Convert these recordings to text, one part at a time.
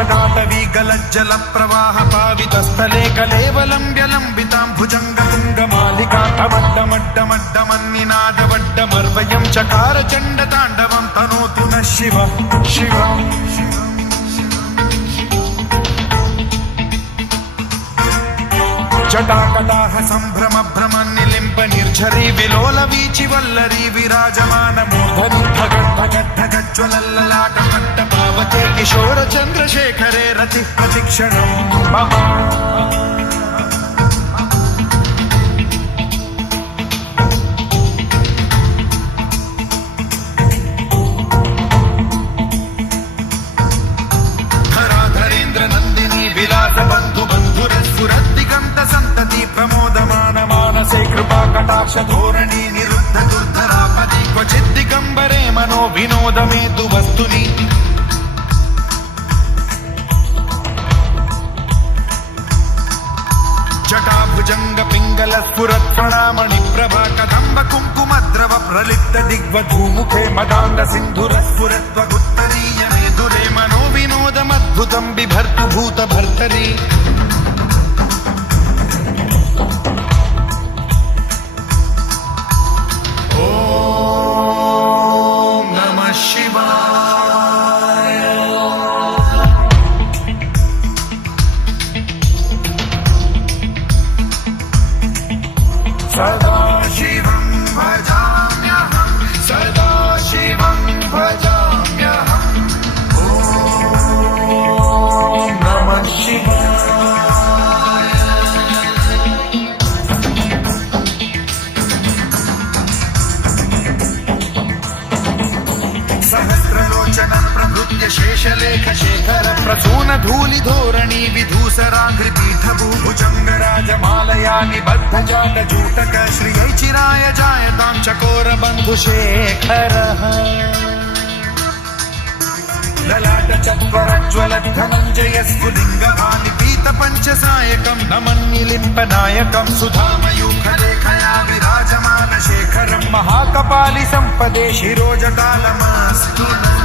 जटाटवी गलज्जल प्रवाह पावितस्थले कलेवलम्ब्य लम्बितां भुजङ्गतुङ्गमालिका तमड्डमड्डमड्डमन्निनादवड्डमर्वयं चकार चण्डताण्डवं तनोतु नः शिव शिव जटाकटाह सम्भ्रम भ्रम निलिम्ब निर्झरी विलोल वीचि वल्लरी विराजमान मूर्धनि धगद्धगद्धगज्ज्वलल्ललाट पट्टपावते किशोर चन्द्रशेखरे रतिः प्रतिक्षणं मम धराधरेन्द्र नन्दिनी विलास बन्धु बन्धुरस्फुरद्दिगन्त सन्तति प्रमोदमान मानसे कृपा कटाक्ष धोरणी निरुद्ध दुर्धरापदि क्वचित् दिगम्बरे मनो विनोद मे तु वस्तुनि जटाभुजंग पिंगल स्फुरत्फणामणि प्रभा कदम्ब कुङ्कुमद्रव प्रलिप्त दिग्वधूमुखे मदान्द सिन्धुर स्फुरत्वगुत्तरीय मेधुरे मनो विनोदमद्भुतं बिभर्तु भूत भर्तरि ॐ नमः शिवाय सदा शिवं भजाम्यहं सदा शिवं भजाम्यहम् ॐ नमः शिवाय सहस्रलोचनं प्रभृत्य शेषलेख शेखर प्रसून धूलि धोरणी विधूसराघ्रिपीठ भुजंगराजमालया निबद्ध जाट जूटक श्रियै चिराय जायतां चकोर बन्धुशेखरः ललाट चत्वरज्ज्वल धनञ्जय स्फुलिङ्गभानि पीत पञ्चसायकं नमन्निलिम्पनायकं सुधामयूखलेखया विराजमान शेखरं महाकपालि सम्पदे शिरोजटालमस्तु नः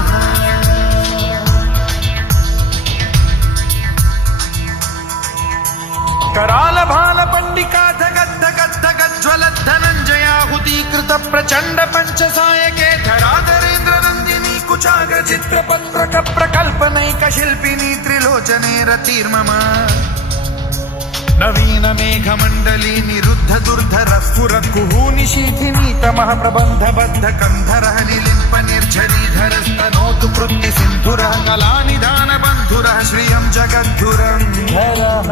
कराल भाल पंडिका धगद्धगद्धगज्ज्वलत् धनञ्जयाहुतीकृत प्रचण्ड पञ्चसायके धराधरेन्द्र नन्दिनी कुचाग्र चित्रपत्रक प्रकल्पनैक शिल्पिनी त्रिलोचने रतिर्मम नवीन मेघमण्डली निरुद्ध दुर्धर स्फुरत् कुहूनि शीथिनी तमः प्रबन्ध बद्ध कन्धरः निलिम्प निर्झरीधरस्तनोतु कृत्ति सिन्धुरः कलानिधान बन्धुरः श्रियं जगद्धुरन्धरः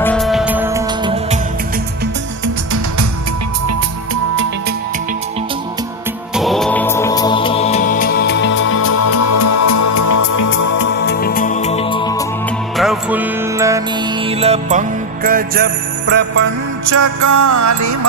प्रफुल्ल नील पंकज प्रपंच कालिम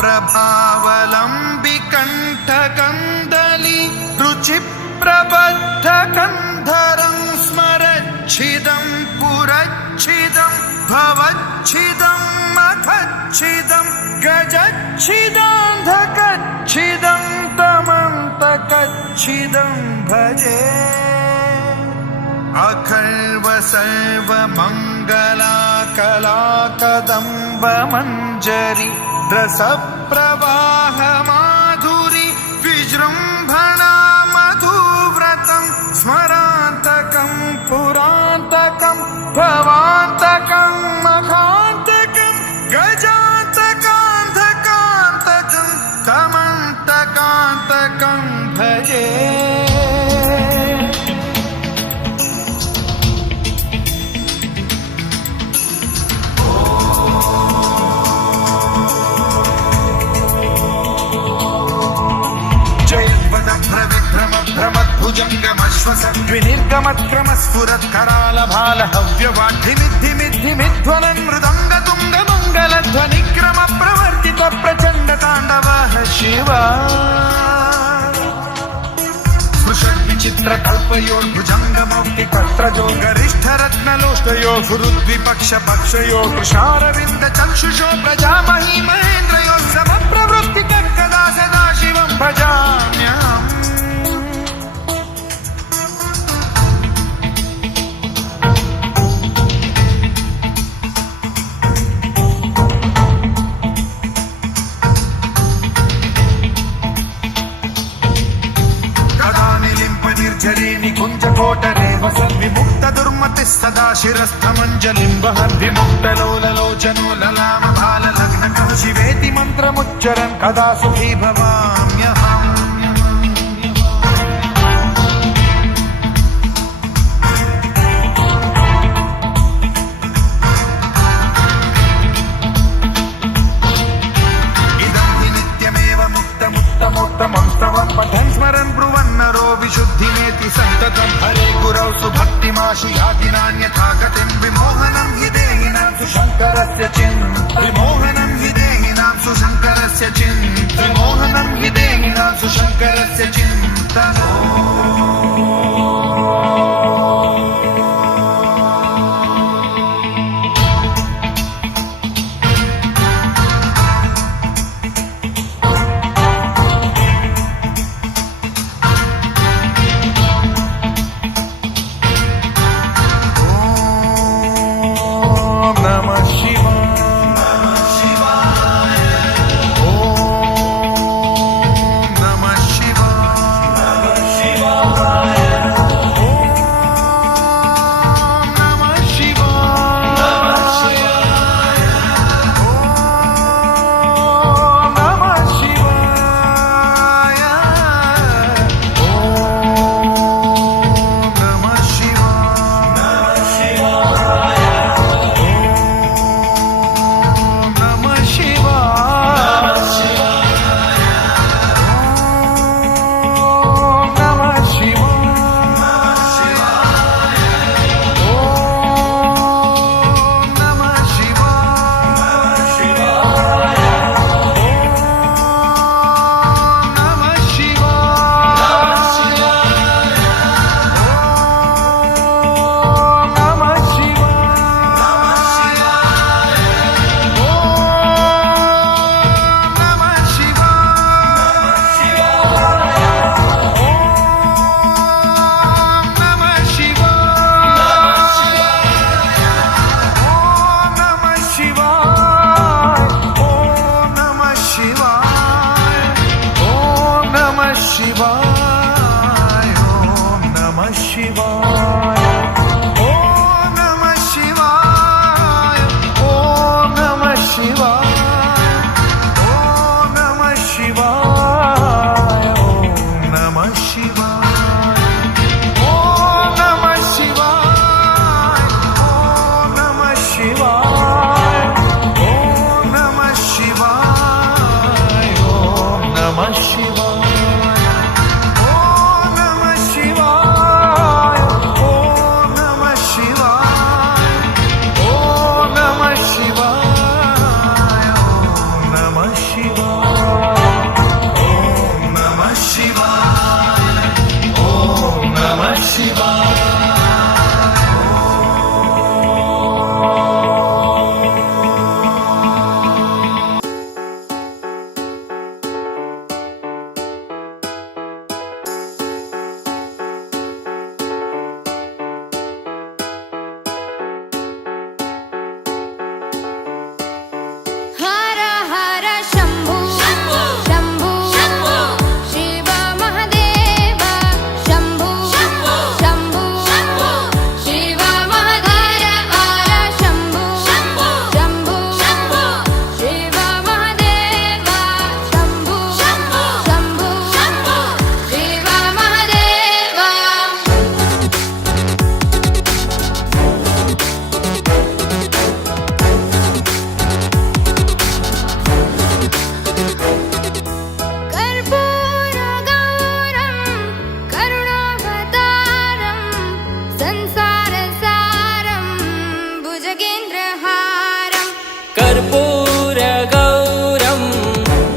प्रभावलंबि कंठ कंदली रुचि प्रबद्ध कंधरं स्मरच्छिदं पुरच्छिदं भवच्छिदं मखच्छिदं गजच्छिदान्धकच्छिदं तमन्तकच्छिदं भजे अखर्व सर्व मंगला कला कदम्ब मंजरी रस प्रवाह माधुरी विजृंभणा मधुव्रतं स्मरान्तकं पुरान्तकं भवान्तकं मखान्तकं गजान्तकान्धकान्तकं तमन्तकान्तकं भजे भ्रमद्विनिर्गमत्क्रम स्फुरत् कराल भाल हव्यवाढ्धिमिद्धिमिद्धिमिध्वलन मृदंग तुंग मंगल ध्वनिक्रम प्रवर्तित प्रचंड तांडवः शिव स्पृशन् विचित्र कल्पयोर्भुजंग मौक्ति पत्रजो गरिष्ठ रत्नलोष्टयो गुरुद्विपक्ष पक्षयो कृशारविंद चक्षुषो प्रजामही महेन्द्रयो समप्रवृत्ति कदा सदा शिवं भजाम्यहम् सदा शिरस्थमञ्जलिं वहन् विमुक्तलोललोचनो ललामभाललग्नकः शिवेति मन्त्रमुच्चरन् कदा सुखी भवाम्यहम् उत्तमोत्तमं स्तवं पठन् स्मरन् ब्रुवन्नरो विशुद्धिमेति सन्ततं हरे गुरौ सुभक्तिमाशु याति नान्यथा गतिं विमोहनं हि देहिनां सुशङ्करस्य विमोहनं हि देहिनां सुशङ्करस्य विमोहनं हि देहिनां सुशङ्करस्य चिन्तनो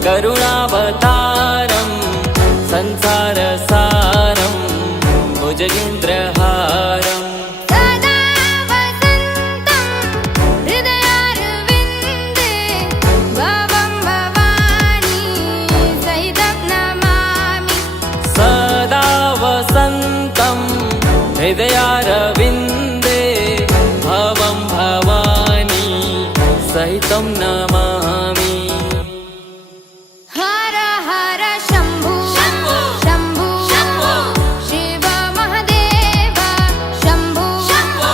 करुणावतारं संसारसारं भुजगेन्द्रहारं सदा वसन्तं हृदयारविन्दे भवं भवानी सहितं नमामि सदा वसन्तं हृदयारविन्दे भवं भवानी सहितं नमामि हर हर शम्भु शम्भु शिव महादेव शम्भु शम्भु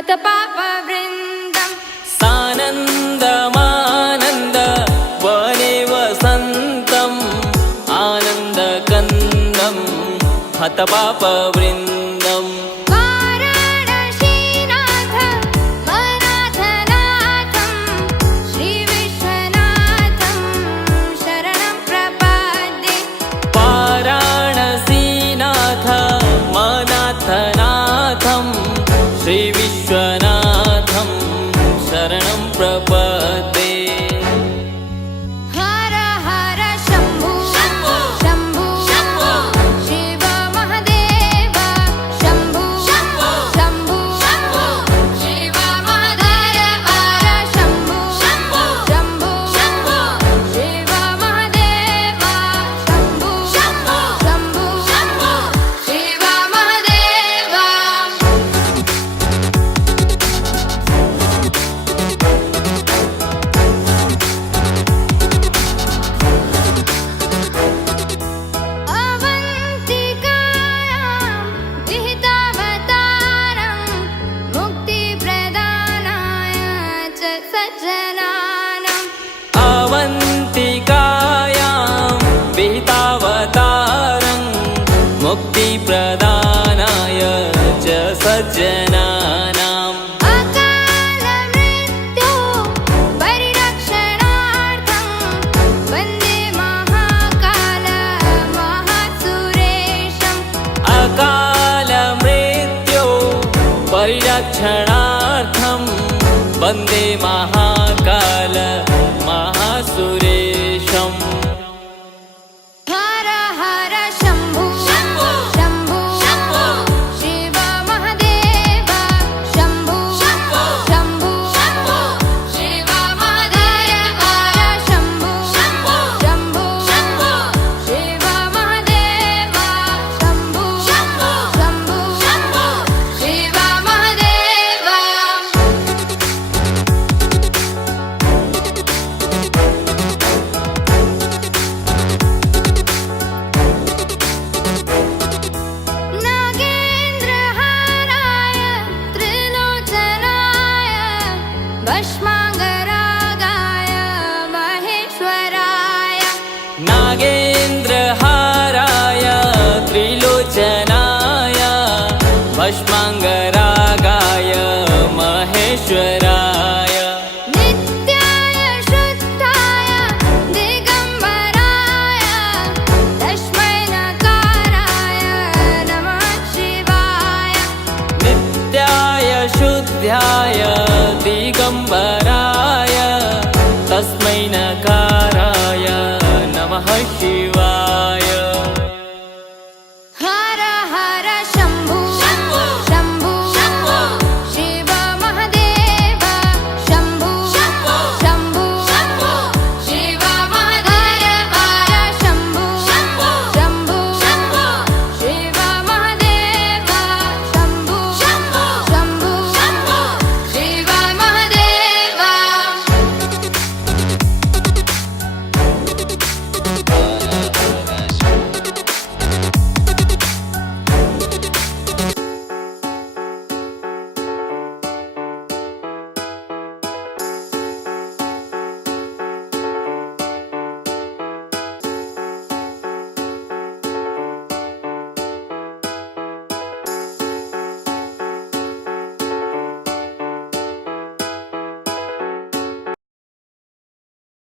हतपापवृन्दम् सानन्दमानन्द वने वसन्तम् आनन्दकन्दम् हतपापवृन्दम् वाराणसीनाथ वनाथनाथं श्रीविश्वनाथं शरणं प्रपद्ये वाराणसीनाथ मनाथनाथं श्रीविश्वनाथं शरणं प्रपद्ये हर हर शम्भो शम्भो शम्भो शिव महादेव शम्भो शम्भो शम्भो शिव महादेव हर शम्भो शम्भो शम्भो शिव महादेव शम्भो शम्भो शिव महादेव अवन्तिकायां विहितावतारं मुक्तिप्रदानाय च सज्जनानाम् अवन्तिकायां विहितावतारं मुक्तिप्रदानाय च सज्जनानाम् अकालमृत्यो परिरक्षणार्थं वन्दे महाकाल महासुरेशम् अकालमृत्यो परिरक्षणार्थं वन्दे महाकाल महासुरेशम् हर हर शम्भो शम्भो शिव महादेव शम्भो शम्भो शिव महादेव हर शम्भो शम्भो शिव महादेव शम्भो शिव महादेव नागेन्द्रहाराय त्रिलोचनाय भस्माङ्गरागाय महेश्वराय नागेन्द्रहाराय त्रिलोचनाय भस्माङ्गरागाय महेश्वराय नित्याय शुद्धाय दिगम्बराय तस्मै नकाराय नमः शिवाय नित्याय शुद्ध्याय